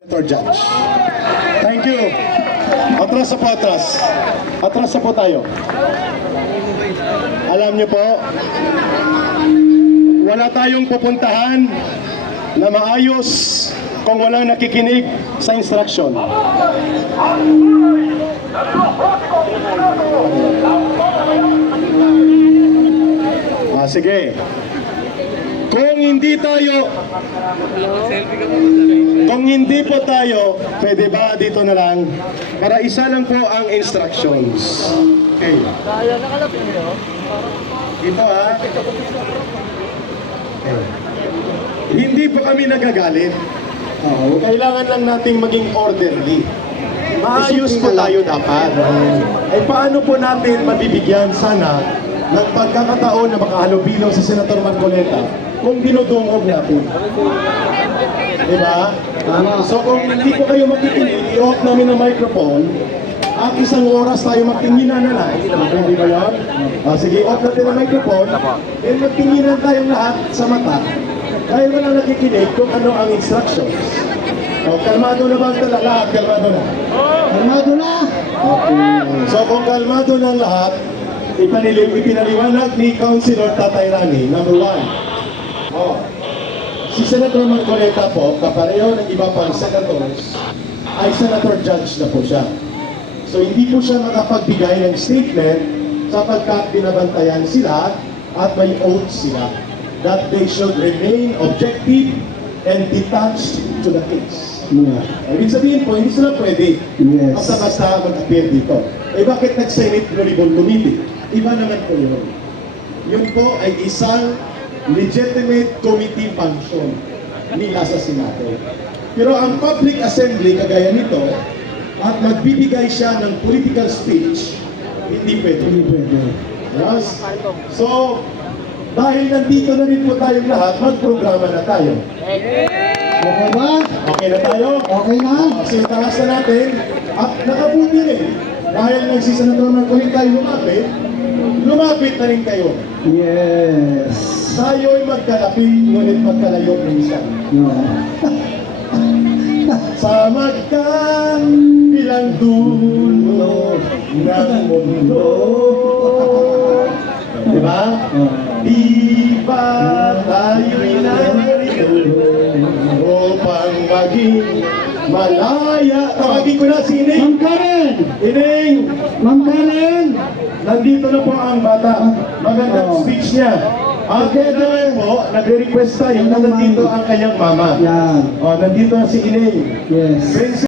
Senator Judge. Thank you. Atras sa po, atras. Atras sa po tayo. Alam niyo po, wala tayong pupuntahan na maayos kung walang nakikinig sa instruction. Sige. Kung hindi po tayo, pwede ba dito na lang? Para isa lang po ang instructions. Okay. Dito ha. Okay. Hindi po kami nagagalit. Kailangan lang nating maging orderly. Maayos po tayo dapat. Ay paano po natin mabibigyan sana ng pagkakataon na makahalubilo sa Senator Marcoleta kung dinudungog natin? Diba? So kung hindi po kayo makikinig, i-off namin ang microphone at isang oras tayo magtinginan na lang. Hindi ba yun? Sige, off natin ang microphone and magtinginan tayong lahat sa mata dahil wala nakikinig kung ano ang instructions. Kalmado na ba ang lahat? Kalmado na? Kalmado na! Okay. So kung kalmado na lahat, ipinaliwanag ni Councilor Tatay Rani, number 1. Si Senator Marcoleta po, kapareho ng iba pang senators, ay Senator Judge na po siya. So hindi po siya makapagbigay ng statement sapagkat binabantayan sila at may oath sila that they should remain objective and detached to the case. Ibig sabihin po, hindi sila pwede basta-basta mag-appear dito. Bakit nag-Senate Honorable Committee? Iba naman po yun. Yun po ay isang legitimate committee function nila sa Senado. Pero ang public assembly, kagaya nito, at magbibigay siya ng political speech, hindi pwede. Yes? So, dahil nandito na rin po tayong lahat, mag-programa na tayo. Okay ba? Okay na tayo? Okay na. Sintalas na natin. At nakabuti rin. Dahil nagsisenator na kulit tayo lumapit na rin kayo. Yes. Tayo'y magkalapit, ngunit magkalayo minsan. Sa magkabilang dulo ng mundo. Diba? Di ba tayo'y narito upang maging malaya? Tawagin ko na si Ining. Ma'am Karen! Ining! Ma'am Karen! Nandito na po ang bata. Magandang speech niya. Okay, naman po, nagre-request tayo na nandito ang kanyang mama. Yan. Nandito na si Ining. Yes.